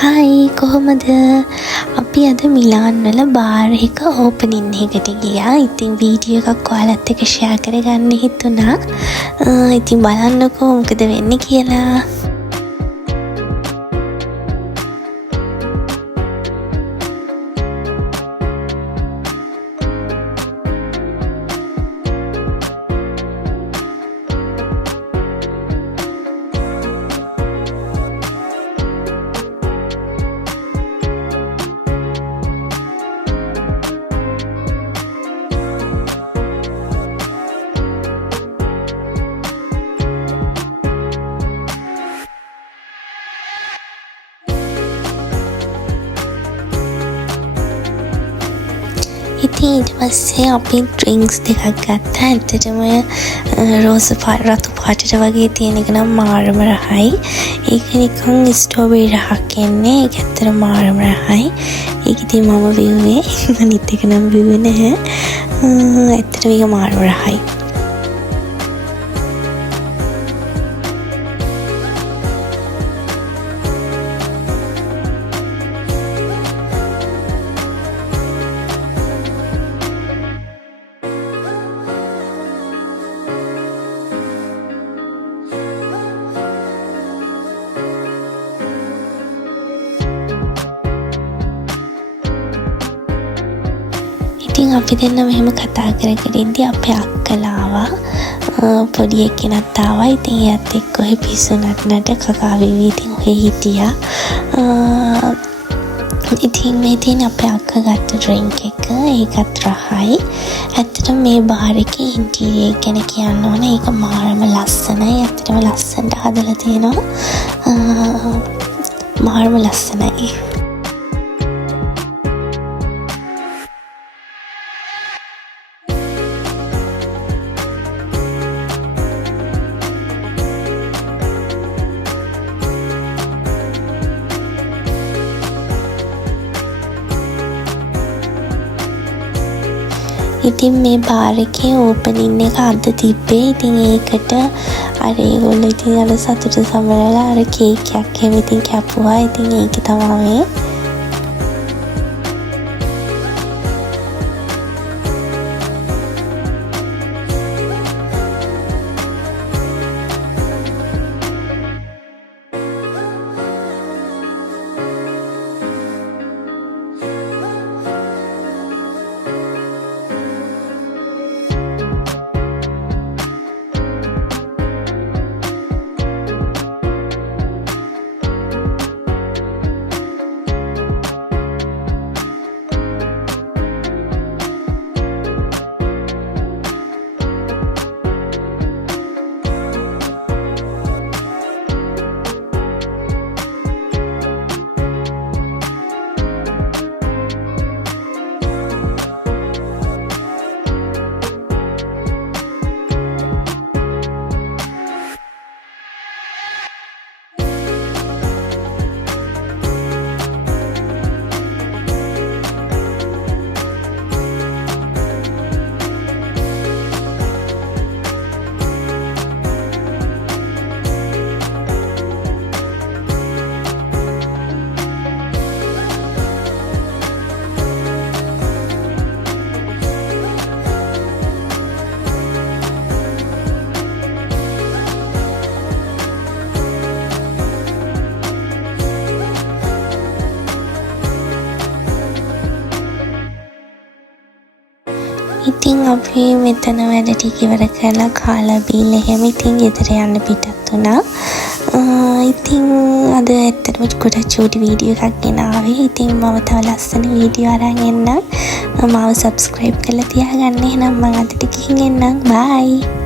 හයි කොහොමද? අපි අද මිලාන් වල බාර් එක ඕපනින් එකට ගියා. ඉතින් වීඩියෝ එකක් ඔයාලත් එක්ක ෂෙයා කරගන්න හිතුණා. ඉතින් බලන්නකෝ මොකද වෙන්නේ කියලා. ඉතින් ඊට පස්සේ අපි ඩ්‍රින්ක්ස් දෙකක් ගත්තා. ඇත්තටම රෝස රතු පාටට වගේ තියෙන එක නම් මාරම රහයි. ඒක නිකන් ස්ට්‍රෝබෙරි රහක් එන්නේ. ඒක ඇත්තට මාරම රහයි. ඒක ඉතින් මම බිව්වේ. අනිත් එක නම් බිව්වේ නැහැ. ඇත්තට මේක මාරම රහයි. ඉතින් අපි දෙන්න මෙහෙම කතා කර ඉඳි අපේ අක්කලා ආවා. පොඩි එක්කෙනත් ආවා. ඉතින් එයත් එක්ක ඔය පිස්සු නටනට කකා විවි ඉතින් ඔය හිටියා. ඉතින් මේ තියෙන අපේ අක්කා ගත්ත ඩ්‍රින්ක් එක ඒකත් රහයි. ඇත්තටම මේ බාර් එකේ ඉන්ටීරියර් ගැන කියන්න ඕනේ. ඒක මාරම ලස්සනයි. ඇත්තටම ලස්සනට හදලා තියෙනවා. මාරම ලස්සනයි. ඉතින් මේ බාර් එකේ ඕපනින් එක අද තිබ්බේ. ඉතින් ඒකට අර ඒගොල්ලෝ ඉතින් අර සතුට සමරලා අර කේක් එකක් එහෙම ඉතින් කැපුවා. ඉතින් ඒක තමයි මේ. ඉතින් අපි මෙතන වැඩ ටික ඉවර කරලා කාලා බීලා එහෙම ඉතින් ගෙදර යන්න පිටත් වුණා. ඉතින් අද ඇත්තටම ගොඩක් චූටි වීඩියෝ එකක් ගෙනාවේ. ඉතින් මම තව ලස්සන වීඩියෝ අරන් එන්නම්. මාව subscribe කරලා තියාගන්න. එහෙනම් මම අදට ගිහින් එන්නම්. bye.